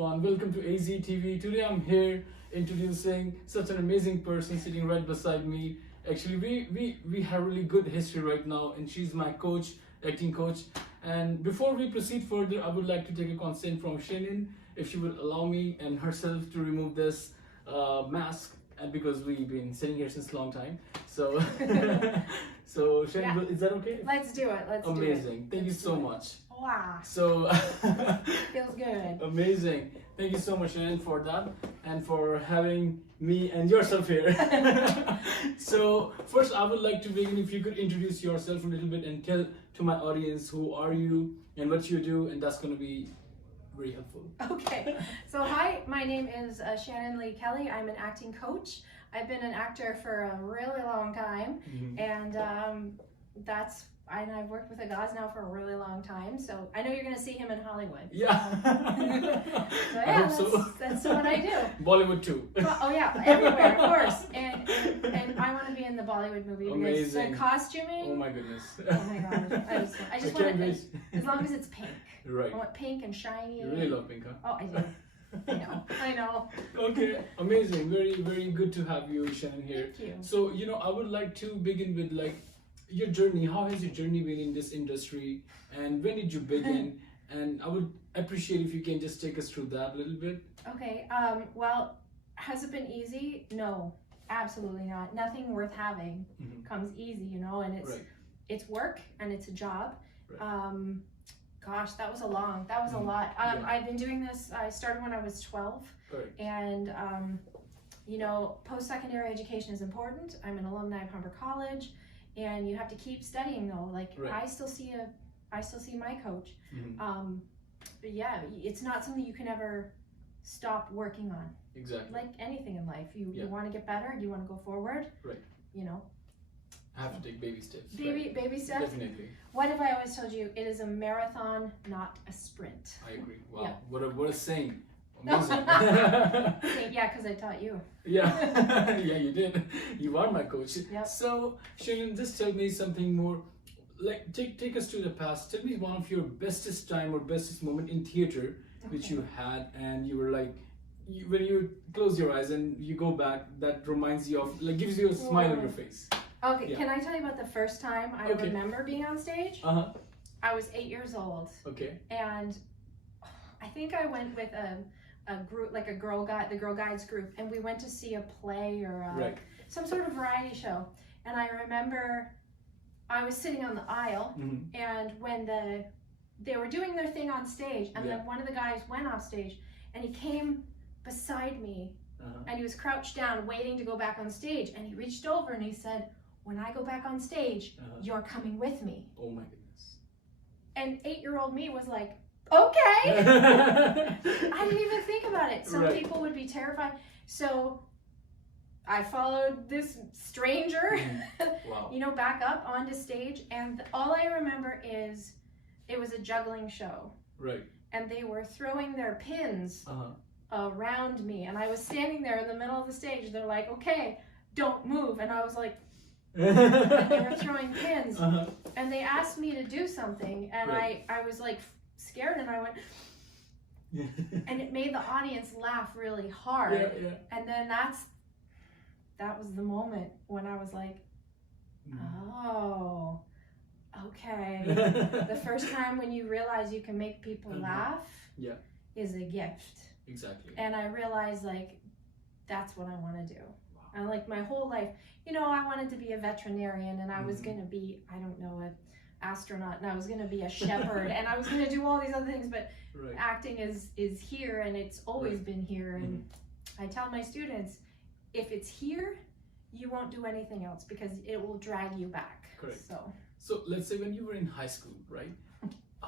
everyone, welcome to Aztv. Today I'm here introducing such an amazing person sitting right beside me. Actually, we have really good history right now, and she's my coach, acting coach. And before we proceed further, I would like to take a consent from Shanyn, if she would allow me and herself to remove this mask, and because we've been sitting here since a long time. So, so Shanyn, Yeah. is that okay? Let's do it. Let's do it. Amazing. Thank you so much. Wow. So Feels good. amazing. Thank you so much, Shanyn, for that and for having me and yourself here. So first, I would like to begin. If you could introduce yourself a little bit and tell to my audience who are you and what you do, and that's going to be very helpful. Okay. So hi, my name is Shannon Lee Kelly. I'm an acting coach. I've been an actor for a really long time, and I've worked with the guys now for a really long time, so I know you're going to see him in Hollywood. Yeah. So I hope so. that's what I do. Bollywood too. Oh yeah, everywhere, of course. And I want to be in the Bollywood movie because Amazing. the costuming. Oh my goodness. Oh my gosh. I just want it as long as it's pink. Right. I want pink and shiny. You really love pink, huh? Oh, I do. I know. Okay, amazing. Very good to have you, Shannon, here. Thank you. So, I would like to begin with your journey. How has your journey been in this industry, and when did you begin? And I would appreciate if you can just take us through that a little bit. Okay. Well, has it been easy? No, absolutely not. Nothing worth having comes easy, and it's work and it's a job. Right. Gosh, that was a lot. Yeah. I've been doing this. I started when I was 12, Right. and post-secondary education is important. I'm an alumni of Humber College, and you have to keep studying though. Right. I still see my coach. But yeah, it's not something you can ever stop working on. Exactly. Like anything in life, you want to get better, you want to go forward. Right. I have to take baby steps. Baby steps. Definitely. What have I always told you? It is a marathon, not a sprint. I agree. Wow. Yeah. What a saying. Amazing. Yeah, because I taught you. Yeah. Yeah, you did. You are my coach. Yep. So, Shannon, just tell me something more. Take us to the past. Tell me one of your bestest time or bestest moment in theater which you had, and you were when you close your eyes and you go back, that reminds you of, gives you a smile on your face. Okay, Can I tell you about the first time I remember being on stage? I was 8 years old. Okay. And I think I went with a group, like the Girl Guides group, and we went to see a play or some sort of variety show. And I remember I was sitting on the aisle, and when they were doing their thing on stage, and then one of the guys went off stage, and he came beside me, and he was crouched down waiting to go back on stage, and he reached over and he said, "When I go back on stage, you're coming with me." Oh my goodness. And 8-year-old me was like, okay. I didn't even think about it. Some people would be terrified. So I followed this stranger, Wow. back up onto stage. And all I remember is it was a juggling show. Right. And they were throwing their pins around me. And I was standing there in the middle of the stage. They're like, okay, don't move. And I was like, and they were throwing pins. And they asked me to do something. And I was like scared, and I went, and it made the audience laugh really hard. And then that was the moment when I was like, oh, okay. The first time when you realize you can make people laugh is a gift. Exactly. And I realized that's what I want to do. And my whole life, I wanted to be a veterinarian, and I was going to be, I don't know, an astronaut, and I was going to be a shepherd, and I was going to do all these other things, but acting is here, and it's always been here. And I tell my students, if it's here, you won't do anything else because it will drag you back. Correct. So let's say when you were in high school, right?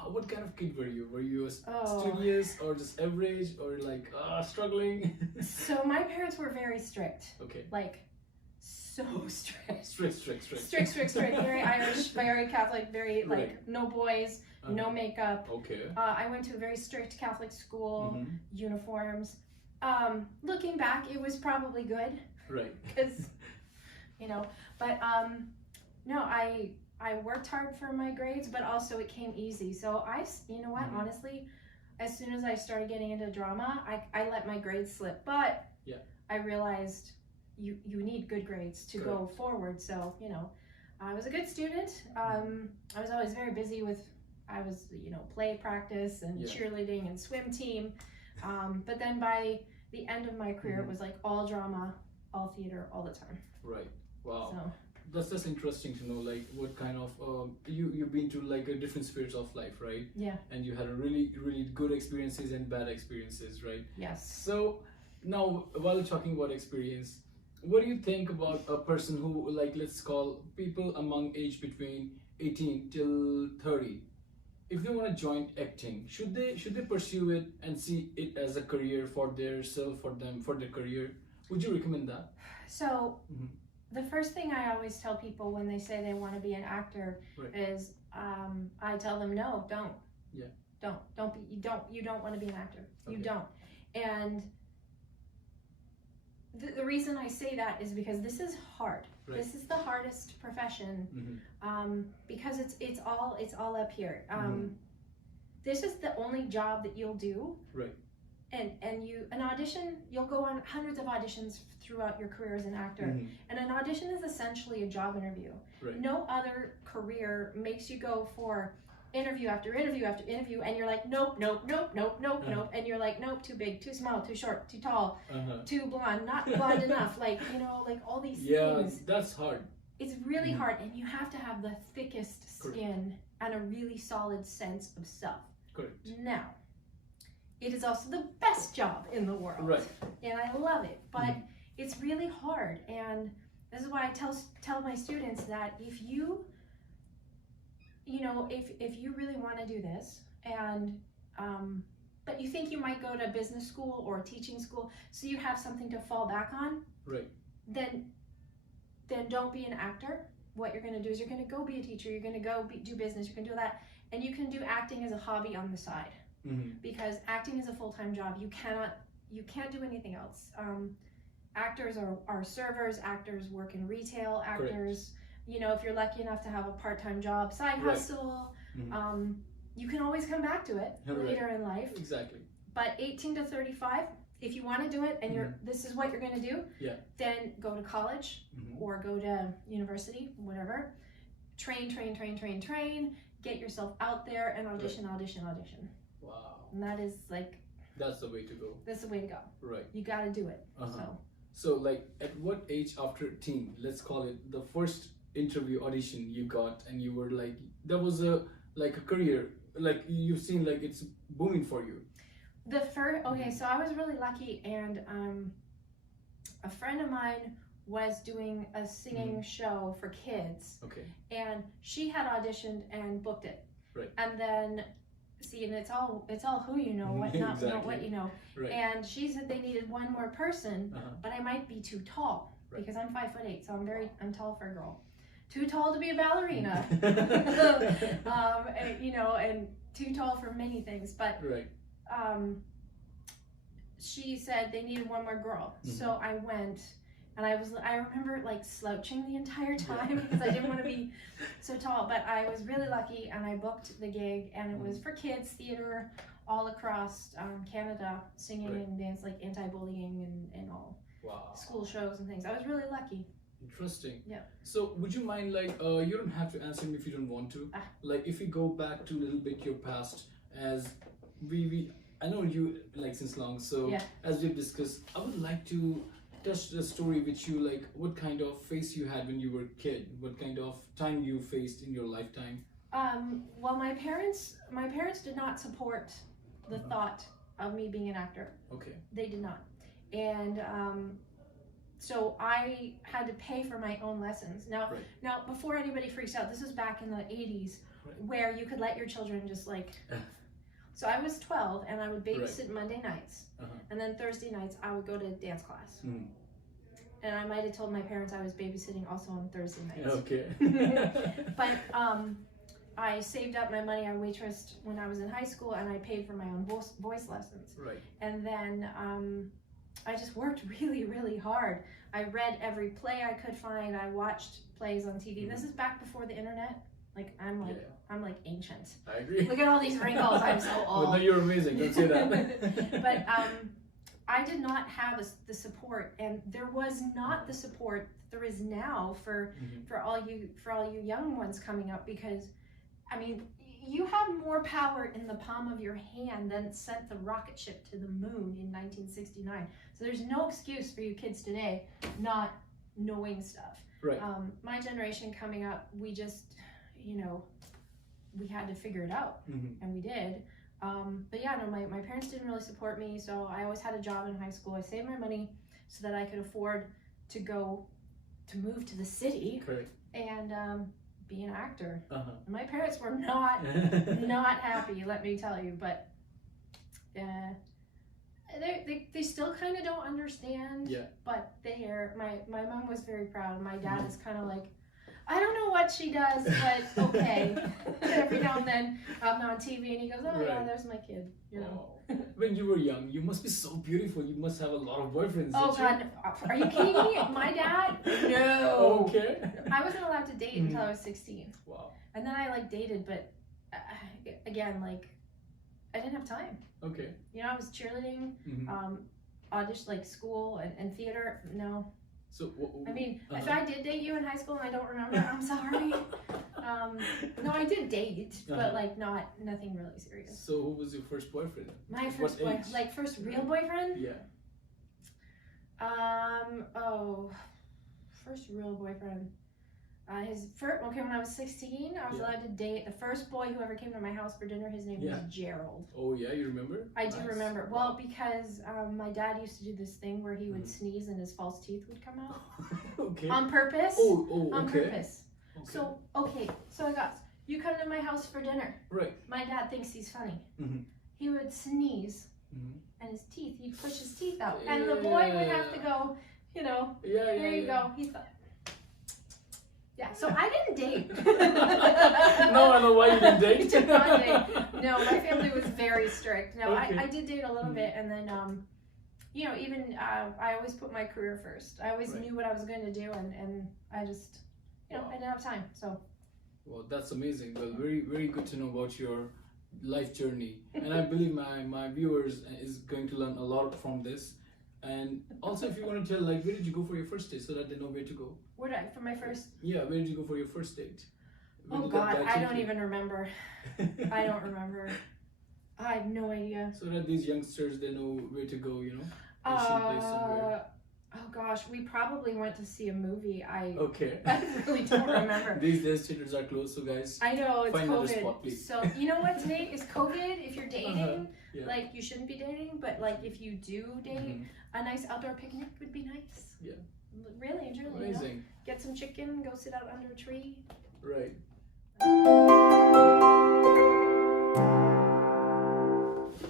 What kind of kid were you? Were you studious or just average or struggling? So my parents were very strict. Okay. So strict. Strict. Very Irish, very Catholic, very no boys, no makeup. Okay. I went to a very strict Catholic school, uniforms. Looking back, it was probably good. Right. Because, but no, I worked hard for my grades, but also it came easy. So honestly, as soon as I started getting into drama, I let my grades slip. But I realized you need good grades to go forward. So, you know, I was a good student. I was always very busy with, play practice and cheerleading and swim team. But then by the end of my career, it was like all drama, all theater, all the time. Right. Wow. So. That's just interesting to know, like, what kind of you've been to like a different spheres of life, right? Yeah. And you had a really good experiences and bad experiences, right? Yes. So now, while talking about experience, what do you think about a person who, like, let's call people among age between 18 till 30? If they want to join acting, should they pursue it and see it as a career for their self, for them, for their career? Would you recommend that? So. The first thing I always tell people when they say they want to be an actor is, I tell them, no, don't. Yeah. You don't want to be an actor. Okay. You don't. And the reason I say that is because this is hard. Right. This is the hardest profession, because it's all up here. This is the only job that you'll do. Right. And an audition, you'll go on hundreds of auditions throughout your career as an actor. And an audition is essentially a job interview. Right. No other career makes you go for interview after interview after interview, and you're like, nope, and you're like, nope, too big, too small, too short, too tall, too blonde, not blonde enough, like, like all these things. Yeah, that's hard. It's really hard, and you have to have the thickest skin and a really solid sense of self. Correct. Now, it is also the best job in the world. Right. And I love it, but it's really hard. And this is why I tell my students that if you really want to do this, and but you think you might go to business school or teaching school so you have something to fall back on, right? Then don't be an actor. What you're going to do is you're going to go be a teacher. You're going to go do business. You can do that, and you can do acting as a hobby on the side. Because acting is a full-time job. You can't do anything else. Actors are servers. Actors work in retail. Actors, if you're lucky enough to have a part-time job, side hustle, you can always come back to it later in life. Exactly. But 18 to 35, if you want to do it and this is what you're going to do, then go to college or go to university, whatever. Train. Get yourself out there and audition. Wow. And that is like... That's the way to go. That's the way to go. Right. You got to do it. So like, at what age after teen, let's call it, the first interview audition you got, and you were like, that was a career, like you've seen, like it's booming for you? So I was really lucky, and a friend of mine was doing a singing show for kids. Okay. And she had auditioned and booked it. Right. And then, and it's all who you know, what not, exactly. not what you know. Right. And she said they needed one more person, but I might be too tall because I'm 5'8", so I'm tall for a girl. Too tall to be a ballerina. And too tall for many things. But she said they needed one more girl. So I went. And I remember like slouching the entire time because I didn't want to be so tall, but I was really lucky and I booked the gig, and it was for kids theater all across Canada, singing and dance, like anti-bullying and all school shows and things. I was really lucky. Interesting. Yeah. So would you mind, like, you don't have to answer me if you don't want to, like if we go back to a little bit your past, as I know you like since long, so as we've discussed, I would like to touch the story with you, like what kind of face you had when you were a kid, what kind of time you faced in your lifetime. Well, my parents did not support the thought of me being an actor. Okay. They did not. And so I had to pay for my own lessons. Now before anybody freaks out, this was back in the 80s where you could let your children just like so I was 12 and I would babysit Monday nights. And then Thursday nights I would go to dance class. And I might have told my parents I was babysitting also on Thursday nights. Okay. But I saved up my money. I waitressed when I was in high school, and I paid for my own voice lessons. Right. And then I just worked really, really hard. I read every play I could find. I watched plays on TV. This is back before the internet. Like I'm like ancient. I agree. Look at all these wrinkles. I'm so old. Well, no, you're amazing. Don't say that. But I did not have the support, and there was not the support there is now for all you young ones coming up, because I mean, you have more power in the palm of your hand than sent the rocket ship to the moon in 1969. So there's no excuse for you kids today not knowing stuff. Right. My generation coming up, we just, we had to figure it out, and we did. But yeah, no, my parents didn't really support me, so I always had a job in high school. I saved my money so that I could afford to move to the city. Correct. And be an actor. And my parents were not happy, let me tell you, but they still kind of don't understand. Yeah. But my mom was very proud. My dad is kind of like, I don't know what she does, but okay. Every now and then I'm on TV and he goes, oh yeah, there's my kid. When you were young, you must be so beautiful. You must have a lot of boyfriends. Oh God, are you kidding me? My dad? No. Okay. I wasn't allowed to date until I was 16. Wow. And then I dated, but again, I didn't have time. Okay. I was cheerleading, audition, school and theater. No. So I mean, if I did date you in high school and I don't remember, I'm sorry. No, I did date, but nothing really serious. So who was your first boyfriend? My first first real boyfriend? Yeah. First real boyfriend. When I was 16, I was allowed to date the first boy who ever came to my house for dinner. His name was Gerald. Oh yeah, you remember? I do remember. Well, because my dad used to do this thing where he would sneeze and his false teeth would come out. Okay. On purpose. On purpose. Okay. So I got, you come to my house for dinner. Right. My dad thinks he's funny. He would sneeze and his teeth, he'd push his teeth out. And the boy would have to go, there you go. He thought. Yeah, so I didn't date. No, I know why you didn't date. You did not date. No, my family was very strict. No, I did date a little bit, and then, I always put my career first. I always knew what I was going to do, and I just, I didn't have time, so. Well, that's amazing. Well, very, very good to know about your life journey. And I believe my viewers is going to learn a lot from this. And also, if you want to tell, where did you go for your first date, so that they know where to go? For my first? Yeah, where did you go for your first date? Oh God, I don't even remember. I don't remember. I have no idea. So that these youngsters, they know where to go, They should play somewhere. Oh gosh, we probably went to see a movie. Okay. I really don't remember. These days theaters are closed, so guys. I know, it's find COVID. another spot, please. So you know what today is COVID? If you're dating, you shouldn't be dating, but if you do date, a nice outdoor picnic would be nice. Yeah. Really and truly. Amazing. Get some chicken, go sit out under a tree. Right.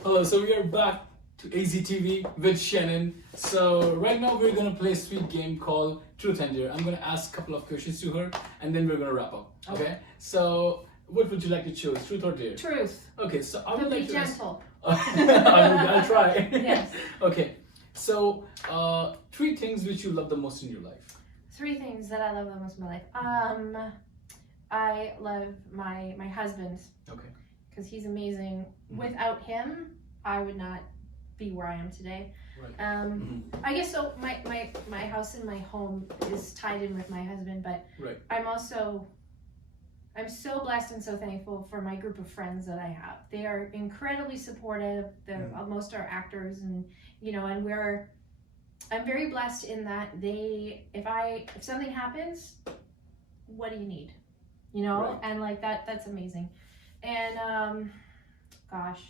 Hello, so we are back to Aztv with Shannyn. So right now we're gonna play a sweet game called Truth and Dare. I'm gonna ask a couple of questions to her, and then we're gonna wrap up. Okay? So what would you like to choose, truth or dare? Truth. Okay, so I would like to gentle. I'll try. Yes. Okay. So 3 things which you love the most in your life. 3 things that I love the most in my life. I love my husband. Okay. Because he's amazing. Without him, I would not be where I am today. Right. I guess so. My house and my home is tied in with my husband, but I'm so blessed and so thankful for my group of friends that I have. They are incredibly supportive. Most are actors, and and I'm very blessed in that if something happens, what do you need? And that's amazing. And gosh,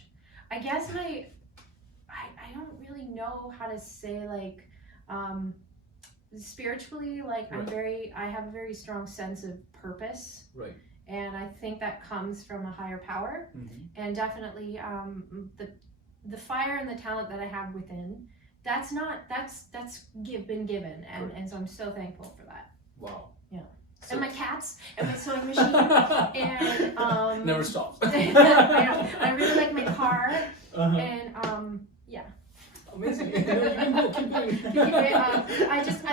I guess I don't really know how to say spiritually, I have a very strong sense of purpose. Right. And I think that comes from a higher power. And definitely the fire and the talent that I have within, that's been given, and so I'm so thankful for that. Wow. Yeah. So, and my cats and my sewing machine and never stops. I really like my car and yeah. Amazing. You can go, keep going. I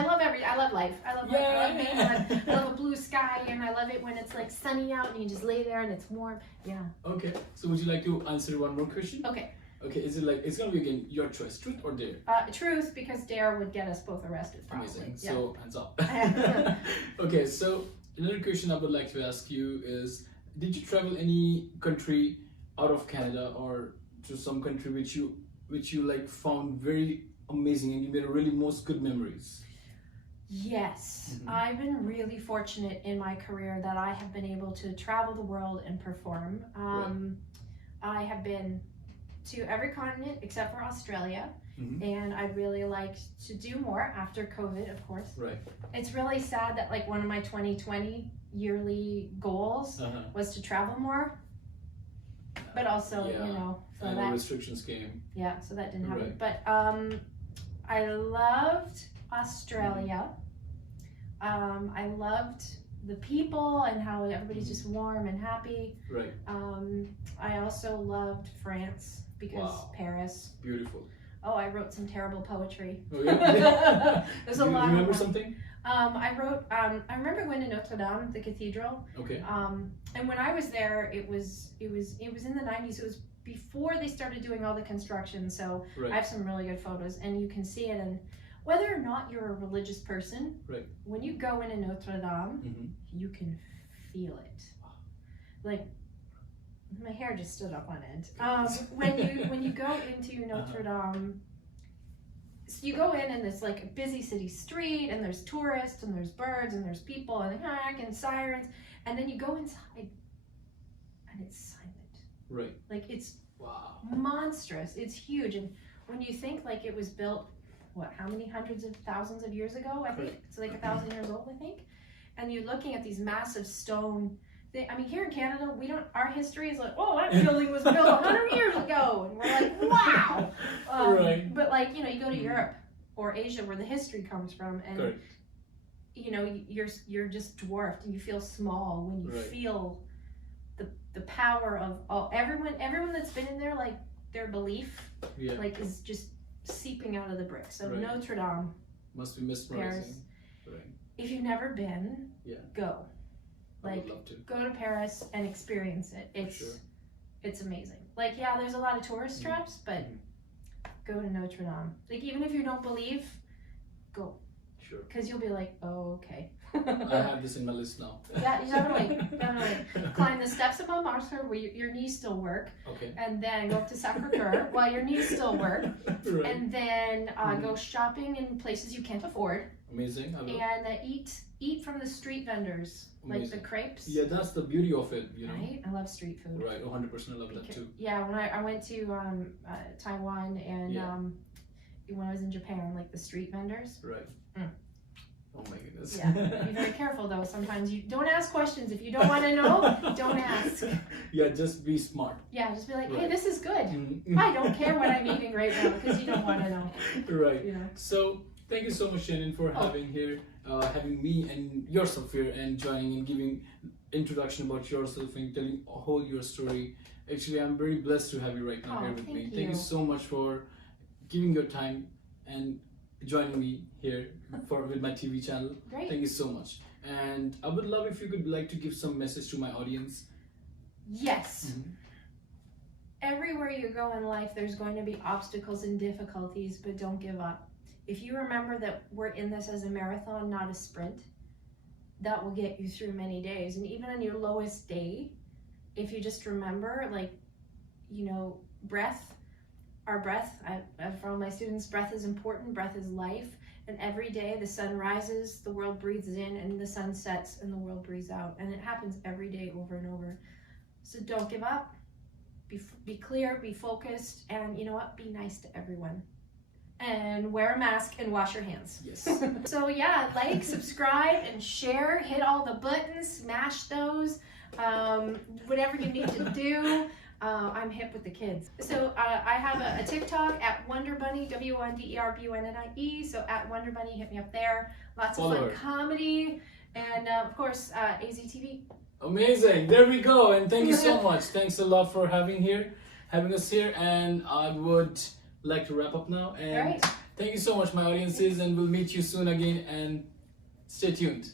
love life. I love life. I love being alive. I love a blue sky. sky, and I love it when it's like sunny out and you just lay there and it's warm. Yeah. Okay. So would you like to answer one more question? Okay. Okay. Is it like it's gonna be again your choice, truth or dare? Truth, because dare would get us both arrested. Probably. Amazing. Yeah. So hands up. Okay. So another question I would like to ask you is: did you travel any country out of Canada or to some country which you like found very amazing and you made really most good memories? Yes, I've been really fortunate in my career that I have been able to travel the world and perform. I have been to every continent except for Australia, and I'd really like to do more after COVID, of course. Right. It's really sad that like one of my 2020 yearly goals was to travel more, but also you know, so and that restrictions came. Yeah, so that didn't happen. Right. But I loved Australia. I loved the people and how everybody's just warm and happy. Right. I also loved France because Paris. Beautiful. Oh, I wrote some terrible poetry. Oh, yeah? There's a lot. Do you remember of something? I wrote. I remember going to Notre Dame, the cathedral. Okay. And when I was there, it was in the 90s. It was before they started doing all the construction. So I have some really good photos, and you can see it. And whether or not you're a religious person, when you go into Notre Dame, you can feel it. Like my hair just stood up on end. When you go into Notre Dame, so you go in and it's like a busy city street, and there's tourists, and there's birds, and there's people, and honk and sirens, and then you go inside, and it's silent. Right. Like it's monstrous. It's huge, and when you think like it was built, how many hundreds of thousands of years ago? I think it's like 1,000 years old, I think. And you're looking at these massive stone. I mean, here in Canada, our history is like, oh, that building was built 100 years ago, and we're like, wow. But like, you know, you go to Europe or Asia where the history comes from, and you know, you're just dwarfed, and you feel small when you feel the power of everyone that's been in there, like their belief, like is just seeping out of the bricks. So Notre Dame must be mesmerizing. Paris. If you've never been, go. Like, go to Paris and experience it. It's amazing. Like, there's a lot of tourist traps, but go to Notre Dame. Like, even if you don't believe, go. Sure. Because you'll be like, oh, okay. I have this in my list now. Yeah, definitely. Climb the steps of Montmartre where your knees still work. Okay. And then go up to Sacré-Cœur while your knees still work. And then go shopping in places you can't afford. Amazing. And eat from the street vendors. Amazing. Like the crepes. Yeah, that's the beauty of it, you know. Right? I love street food. Right, 100% I love that too. Yeah, when I went to Taiwan and when I was in Japan, like the street vendors. Right. Oh my goodness. Yeah, be very careful though. Sometimes you don't ask questions. If you don't want to know, don't ask. Yeah, just be smart. Yeah, just be like, hey, this is good. I don't care what I'm eating right now because you don't want to know. Right. You know. So thank you so much, Shanyn, for having me and yourself here and joining and giving introduction about yourself and telling whole your story. Actually, I'm very blessed to have you right now here with me. Thank you so much for giving your time and joining me here with my TV channel. Great. Thank you so much. And I would love if you could like to give some message to my audience. Yes. Everywhere you go in life, there's going to be obstacles and difficulties, but don't give up. If you remember that we're in this as a marathon, not a sprint, that will get you through many days. And even on your lowest day, if you just remember, like, you know, our breath, I've told my students, breath is important, breath is life. And every day the sun rises, the world breathes in, and the sun sets and the world breathes out. And it happens every day over and over. So don't give up, be clear, be focused, and you know what, be nice to everyone. And wear a mask and wash your hands. Yes. So yeah, like, subscribe, and share, hit all the buttons, smash those, whatever you need to do. I'm hip with the kids. So I have a TikTok at WonderBunny, WonderBunnie. So at WonderBunny, hit me up there. Lots of fun comedy, and of course Aztv. Amazing. There we go. And thank you so much. Thanks a lot for having us here. And I would like to wrap up now. And thank you so much, my audiences. And we'll meet you soon again. And stay tuned.